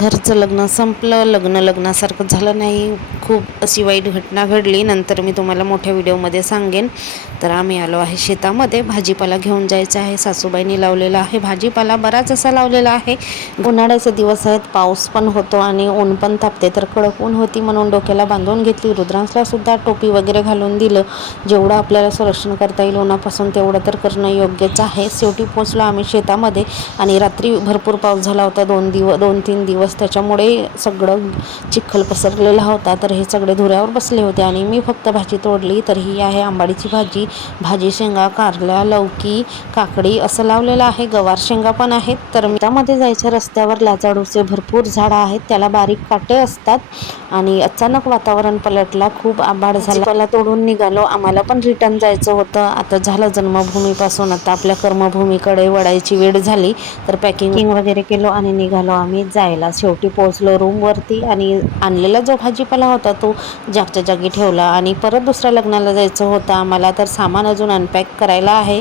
घरचं लग्न संपलं, लग्नासारखं झालं नाही. खूप अशी वाईट घटना घडली, नंतर मी तुम्हाला मोठ्या व्हिडिओमध्ये सांगेन. तर आम्ही आलो आहे शेतामध्ये, भाजीपाला घेऊन जायचं आहे. सासूबाईंनी लावलेला आहे भाजीपाला, बराच असा लावलेला आहे. उन्हाळ्याचे दिवस आहेत, पाऊस पण होतो आणि ऊन पण तापते. तर कडक ऊन होती म्हणून डोक्याला बांधून घेतली. रुद्रांशला सुद्धा टोपी वगैरे घालून दिलं. जेवढं आपल्याला संरक्षण करता येईल उन्हापासून तेवढं तर करणं योग्यच आहे. शेवटी पोचलो आम्ही शेतामध्ये आणि रात्री भरपूर पाऊस झाला होता, 2-3 दिवस. त्याच्यामुळे सगळं चिखल पसरलेला होता. तर हे सगळे धुऱ्यावर बसले होते आणि मी फक्त भाजी तोडली. तर ही आहे आंबाडीची भाजी, शेंगा, कारल्या, लौकी, काकडी असं लावलेलं आहे. गवार शेंगा पण आहेत. तर त्यामध्ये जायच्या रस्त्यावर लाजाळूचे भरपूर झाडं आहेत, त्याला बारीक काटे असतात. आणि अचानक वातावरण पलटला, खूप आभाळ झाला. त्याला तोडून निघालो. आम्हाला पण रिटर्न जायचं होतं. आता झालं जन्मभूमीपासून आता आपल्या कर्मभूमीकडे वळायची वेळ झाली. तर पॅकिंग वगैरे केलो आणि निघालो आम्ही जायला. शेवटी पोहोचलो रूमवरती आणि आणलेला जो भाजीपाला होता तो जागच्या जागी ठेवला आणि परत दुसऱ्या लग्नाला जायचं होतं आम्हाला. तर सामान अजून अनपॅक करायला आहे.